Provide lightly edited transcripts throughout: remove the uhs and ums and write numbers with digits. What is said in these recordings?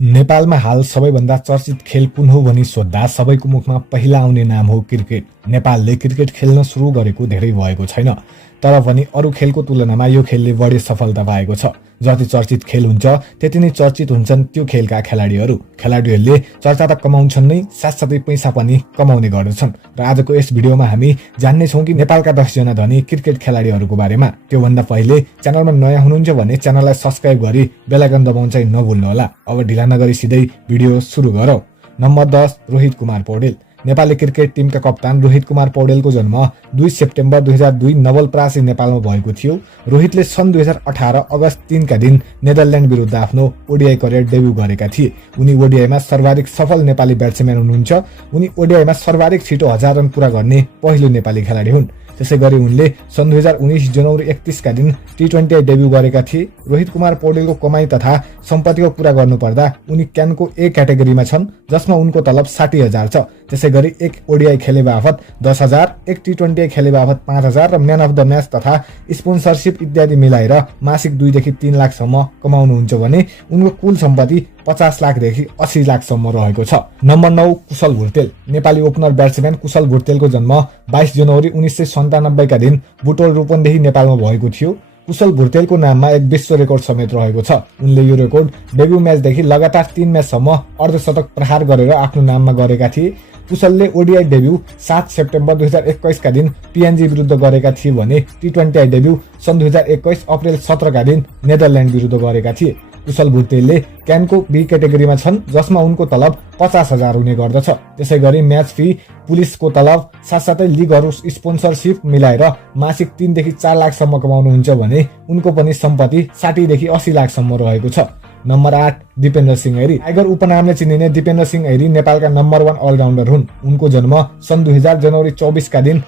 नेपालमा हाल सबैभन्दा चर्चित खेल कुन हो भनी सोद्धा सबैको मुखमा पहिला आउने नाम हो क्रिकेट। नेपालले क्रिकेट खेल्न सुरु गरेको धेरै भएको छैन, तर पनि अरू खेलको तुलनामा यो खेलले बढी सफलता पाएको छ। जति चर्चित खेल हुन्छ त्यति नै चर्चित हुन्छन् त्यो खेलका खेलाडीहरू। खेलाडीहरूले चर्चा त कमाउँछन् नै, साथसाथै पैसा पनि कमाउने गर्दछन्। र आजको यस भिडियोमा हामी जान्नेछौँ कि नेपालका 10 जना धनी क्रिकेट खेलाडीहरूको बारेमा। त्योभन्दा पहिले च्यानलमा नयाँ हुनुहुन्छ भने च्यानललाई सब्स्क्राइब गरी बेल आइकन दबाउन चाहिँ नभुल्नुहोला। अब ढिला नगरी सिधै भिडियो सुरु गरौँ। नम्बर 10 रोहित कुमार पौडेल। नेपाली क्रिकेट टिमका कप्तान रोहित कुमार पौडेलको जन्म 2 सेप्टेम्बर 2002 नवलपरासी नेपालमा भएको थियो। रोहितले सन् 2018 अगस्त 3 का दिन नेदरल्यान्ड विरुद्ध आफ्नो ओडिआई करियर डेब्यू गरेका थिए। उनी ओडिआईमा सर्वाधिक सफल नेपाली ब्याट्सम्यान हुनुहुन्छ। उनी ओडिआईमा सर्वाधिक छिटो 1000 रन पूरा गर्ने पहिलो नेपाली खेलाडी हुन्। त्यसैगरी उनले सन् 2019 जनवरी 31 का दिन T20 डेब्यू गरेका थिए। रोहित कुमार पौडेलको कमाई तथा सम्पत्तिको कुरा गर्नुपर्दा उनी क्यानको ए क्याटेगोरीमा छन्, जसमा उनको तलब 60,000 छ। त्यसैगरी एक ओडिआई खेले बापत 10,000, एक T20 खेले बापत 5,000 र म्यान अफ द म्याच तथा स्पोन्सरसिप इत्यादि मिलाएर मासिक 2 देखि 3 लाखसम्म कमाउनुहुन्छ भने उनको कुल सम्पत्ति 50 लाखदेखि 80 लाखसम्म रहेको छ। नम्बर 9 कुशल भुर्तेल। नेपाली ओपनर ब्याट्सम्यान कुशल भुर्तेलको जन्म 22 जनवरी 1997 का दिन बुटोल रूपन्देही नेपालमा भएको थियो। कुशल भुर्तेलको नाममा एक विश्व रेकर्ड समेत रहेको छ। उनले यो रेकर्ड डेब्यू म्याचदेखि लगातार 3 म्याचसम्म अर्धशतक प्रहार गरेर आफ्नो नाममा गरेका थिए। कुशलले ओडिआई डेब्यू 7 सेप्टेम्बर 2021 का दिन पिएनजी विरुद्ध गरेका थिए भने T20 डेब्यू सन् 2021 अप्रिल 17 का दिन नेदरल्यान्ड विरुद्ध गरेका थिए। कुशल भुर्तेलले क्यानको बी क्याटेगोरीमा छन्, जसमा उनको तलब 50,000 हुने गर्दछ। त्यसैगरी म्याच फी, पुलिसको तलब, साथसाथै लिगहरू स्पोन्सरसिप मिलाएर मासिक 3 देखि 4 लाखसम्म कमाउनुहुन्छ भने उनको पनि सम्पत्ति 60 देखि 80 लाखसम्म रहेको छ। नम्बर 8 दिपेन्द्र सिंह ऐरी। टाइगर उपनामले चिनिने दिपेन्द्र सिंह ऐरी नेपालका नम्बर 1 अलराउन्डर हुन्। उनको जन्म सन् 2000 जनवरी 24 का दिन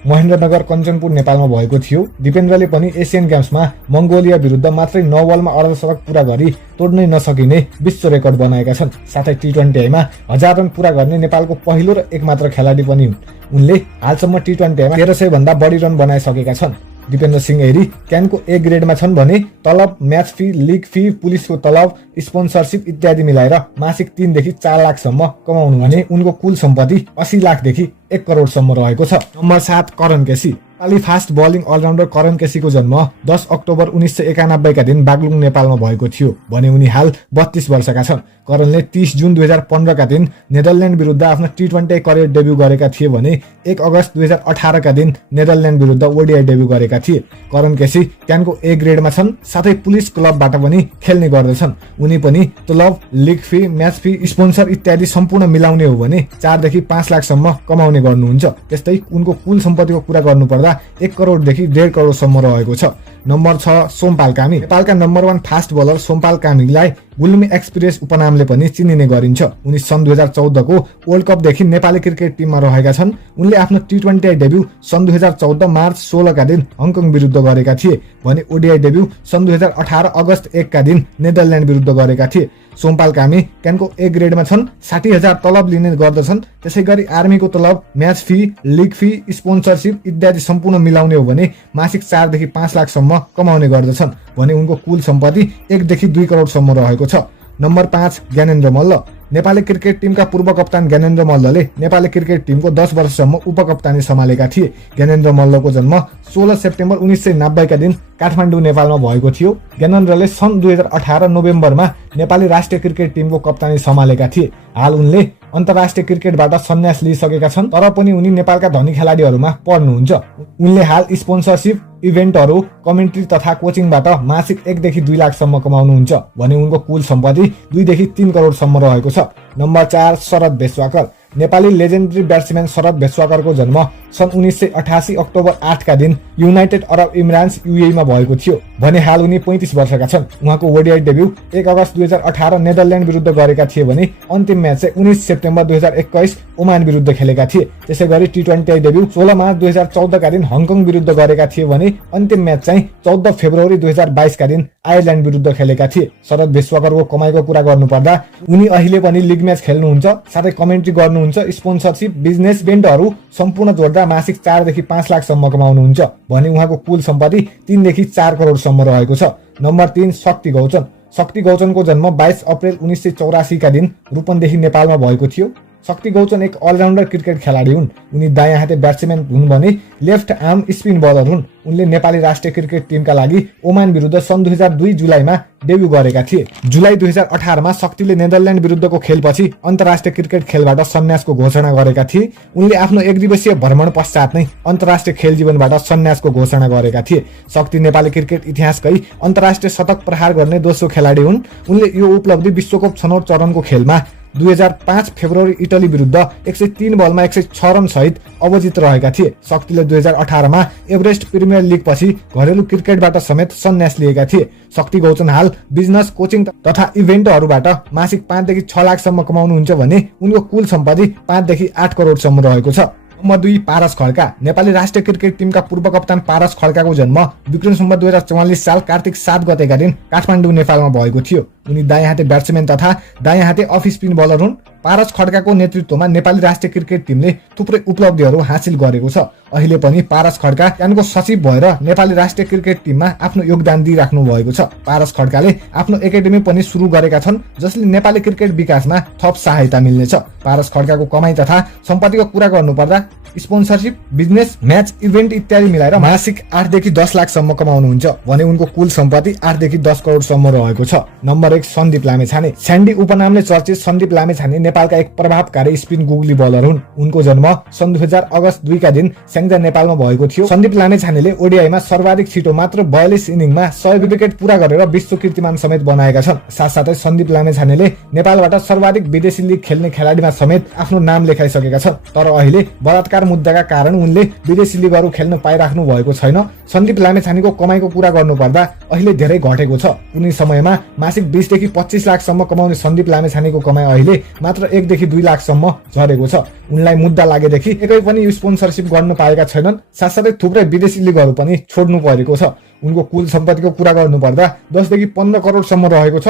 महेन्द्रनगर कञ्चनपुर नेपालमा भएको थियो। दिपेन्द्रले पनि एसियन गेम्समा मङ्गोलिया विरुद्ध मात्रै 9 बलमा अर्धशतक पूरा गरी तोड्नै नसकिने विश्व रेकर्ड बनाएका छन्। साथै T20 मा 1000 रन पूरा गर्ने नेपालको पहिलो र एकमात्र खेलाडी पनि हुन्। उनले हालसम्म T20 मा 1300 भन्दा बढी रन बनाइसकेका छन्। दिपेन्द्र सिंह ऐरी क्यानको ए ग्रेडमा छन् भने तलब, म्याच फी, लिग फी, पुलिसको तलब, स्पोन्सरसिप इत्यादि मिलाएर मासिक 3 देखि 4 लाखसम्म कमाउनु भने उनको कुल सम्पत्ति 80 लाखदेखि 1 करोडसम्म रहेको छ। Number 7 Karan KC. Nepali fast bowling allrounder Karan केसीको जन्म 10 अक्टोबर 1991 का दिन बागलुङ नेपालमा भएको थियो भने उनी हाल 32 वर्षका छन्। करणले 30 जुन 2015 का दिन नेदरल्यान्ड विरुद्ध आफ्नो T20 करियर डेब्यू गरेका थिए भने 1 अगस्त 2018 का दिन नेदरल्यान्ड विरुद्ध ओडिआई डेब्यू गरेका थिए। करण केसी क्यानको ए ग्रेडमा छन्, साथै पुलिस क्लबबाट पनि खेल्ने गर्दछन्। उनी पनि तलब, league fee, match fee, sponsor इत्यादि सम्पूर्ण मिलाउने हो भने 4 देखि 5 लाखसम्म कमाउने गर्नुहुन्छ। त्यस्तै उनको कुल सम्पत्तिको कुरा गर्नुपर्दा 1 करोडदेखि 1.5 करोडसम्म रहेको छ। नम्बर 6 सोमपाल कामी। नेपालका नम्बर 1 फास्ट बलर सोमपाल कामीलाई गुल्मी एक्सप्रेस उपनामले पनि चिनिने गरिन्छ। उनी सन् 2014 को वर्ल्ड कपदेखि नेपाली क्रिकेट टिममा रहेका छन्। उनले आफ्नो T20 डेब्यू सन् 2014 मार्च 16 का दिन हङकङ विरुद्ध गरेका थिए भने ओडिआई डेब्यू सन् 2018 अगस्त 1 का दिन नेदरल्यान्ड विरुद्ध गरेका थिए। सोमपाल कामी क्यानको ए ग्रेडमा छन्, 60,000 तलब लिने गर्दछन्। त्यसैगरी आर्मीको तलब, match fee, league fee, sponsorship इत्यादि सम्पूर्ण मिलाउने हो भने मासिक 4 देखि 5 लाखसम्म कमाउने गर्दछन् भने उनको कुल सम्पत्ति 1 देखि 2 करोडसम्म रहेको छ। नम्बर 5 ज्ञानेन्द्र मल्ल। नेपाली क्रिकेट टिमका पूर्व कप्तान ज्ञानेन्द्र मल्लले नेपाली क्रिकेट टिमको 10 वर्षसम्म उपकप्तानी सम्हालेका थिए। ज्ञानेन्द्र मल्लको जन्म 16 सेप्टेम्बर 1990 का दिन काठमाडौँ नेपालमा भएको थियो। ज्ञानेन्द्रले सन् 2018 नोभेम्बरमा नेपाली राष्ट्रिय क्रिकेट टिमको कप्तानी सम्हालेका थिए। हाल उनले अन्तर्राष्ट्रिय क्रिकेटबाट सन्यास लिइसकेका छन्, तर पनि उनी नेपालका धनी खेलाडीहरूमा पर्नुहुन्छ। उनले हाल स्पोन्सरसिप, इभेन्टहरू, कमेन्ट्री तथा कोचिङबाट मासिक 1 देखि 2 लाखसम्म कमाउनुहुन्छ भने उनको कुल सम्पत्ति 2 देखि 3 करोडसम्म रहेको छ। नम्बर 4 शरद भेष्वाकर। नेपाली लेजेन्डरी ब्याट्सम्यान शरद भेष्वाकरको जन्म सन् 1988 अक्टोबर 8 का दिन युनाइटेड अरब इमिरेट्स UAE मा भएको थियो भने हाल उनी 35 वर्षका छन्। उहाँको ओडिआई डेब्यू 1 अगस्त 2018 नेदरल्यान्ड विरुद्ध गरेका थिए भने अन्तिम म्याच चाहिँ 19 सेप्टेम्बर 2021 ओमान विरुद्ध खेलेका थिए। त्यसैगरी T20 डेब्यू 16 मार्च 2014 का दिन हङकङ विरुद्ध गरेका थिए भने अन्तिम म्याच चाहिँ 14 फेब्रुअरी 2022 का दिन आयरल्यान्ड विरुद्ध खेलेका थिए। शरद भेष्वाकरको कमाईको कुरा गर्नुपर्दा उनी अहिले पनि लिग म्याच खेल्नुहुन्छ, साथै कमेन्ट्री गर्नुहुन्छ, स्पोन्सरसिप, बिजनेस इभेन्टहरू सम्पूर्ण जोड्दा मासिक 4 देखि 5 लाखसम्म कमाउनुहुन्छ भने उहाँको कुल सम्पत्ति 3 देखि 4 करोडसम्म रहेको छ। नम्बर 3 शक्ति गौचन। शक्ति गौचनको जन्म 22 अप्रेल 1984 का दिन रूपन्देही नेपालमा भएको थियो। शक्ति गौचन एक अलराउन्डर क्रिकेट खेलाडी हुन्। उनी दायाँ हाते ब्याट्सम्यान हुन् भने लेफ्ट आर्म स्पिन बलर हुन्। उनले नेपाली राष्ट्रिय क्रिकेट टिमका लागि ओमान विरुद्ध सन् 2002 जुलाईमा डेब्यु गरेका थिए। जुलाई 2018 मा शक्तिले नेदरल्यान्ड विरुद्धको खेलपछि अन्तर्राष्ट्रिय क्रिकेट खेलबाट सन्यासको घोषणा गरेका थिए। उनले आफ्नो एकदिवसीय भ्रमण पश्चात नै अन्तर्राष्ट्रिय खेल जीवनबाट सन्यासको घोषणा गरेका थिए। शक्ति नेपाली क्रिकेट इतिहासकै अन्तर्राष्ट्रिय शतक प्रहार गर्ने दोस्रो खेलाडी हुन्। उनले यो उपलब्धि विश्वकप छनौट चरणको खेलमा 2005 फेब्रुअरी इटली विरुद्ध 103 बलमा 106 रन सहित अवजित रहेका थिए। शक्तिले 2018 मा एभरेस्ट प्रिमियर लिग पछि घरेलु क्रिकेटबाट समेत सन्यास लिएका थिए। शक्ति गौचन हाल बिजनेस, कोचिङ तथा इभेन्टहरूबाट मासिक 5 देखि 6 लाखसम्म कमाउनुहुन्छ भने उनको कुल सम्पत्ति 5 देखि 8 करोडसम्म रहेको छ। नम्बर 2 पारस खड्का। नेपाली राष्ट्रिय क्रिकेट टिमका पूर्व कप्तान पारस खड्काको जन्म विक्रम सम्वत 2044 साल कार्तिक 7 गतेका दिन काठमाडौँ नेपालमा भएको थियो। उनी दायाँ हाते ब्याट्सम्यान तथा दायाँ हाते अफ स्पिन बलर हुन्। पारस खड्काको नेतृत्वमा नेपाली राष्ट्रिय क्रिकेट टिमले थुप्रै उपलब्धिहरू हासिल गरेको छ। अहिले पनि पारस खड्का क्यानको सचिव भएर नेपाली राष्ट्रिय क्रिकेट टिममा आफ्नो योगदान दिइराख्नु भएको छ। पारस खड्काले आफ्नो एकाडेमी पनि सुरु गरेका छन् जसले नेपाली क्रिकेट विकासमा थप सहायता मिल्नेछ। पारस खड्काको कमाई तथा सम्पत्तिको कुरा गर्नुपर्दा स्पोन्सरशिप, बिजनेस, म्याच, इभेन्ट इत्यादि मिलाएर मासिक 8 देखि 10 लाखसम्म कमाउनुहुन्छ भने उनको कुल सम्पत्ति 8 देखि 10 करोडसम्म रहेको छ। नम्बर 1 सन्दीप लामेछाने। स्यान्डी उपनामले चर्चित सन्दीप लामेछाने नेपालका एक प्रभावकारी स्पिन गुगली बलर हुन्। उनको जन्म सन् 2000 अगस्त 2 का दिन स्याङ्जा नेपालमा भएको थियो। सन्दीप लामेछानेले ओडिआईमा सर्वाधिक छिटो मात्र 42 इनिङमा 100 विकेट पूरा गरेर विश्व कीर्तिमान समेत बनाएका छन्। साथसाथै सन्दीप लामेछानेले नेपालबाट सर्वाधिक विदेशी लिग खेल्ने खेलाडीमा समेत आफ्नो नाम लेखाइसकेका छन्। तर अहिले बलात्कार मुद्दाका कारण उनले विदेशी लिगहरू खेल्न पाइराख्नु भएको छैन। सन्दीप लामेछानेको कमाईको कुरा गर्नुपर्दा अहिले धेरै घटेको छ। कुनै समयमा मासिक 20 देखि 25 लाखसम्म कमाउने सन्दीप लामेछानेको कमाई अहिले मात्र 1 देखि 2 लाखसम्म झरेको छ। उनलाई मुद्दा लागेदेखि एकै पनि स्पोन्सरशिप गर्न पाएका छैनन्। साथसाथै थुप्रै विदेशी लिगहरू पनि छोड्नु परेको छ। उनको कुल सम्पत्तिको कुरा गर्नुपर्दा 10 देखि 15 करोडसम्म रहेको छ।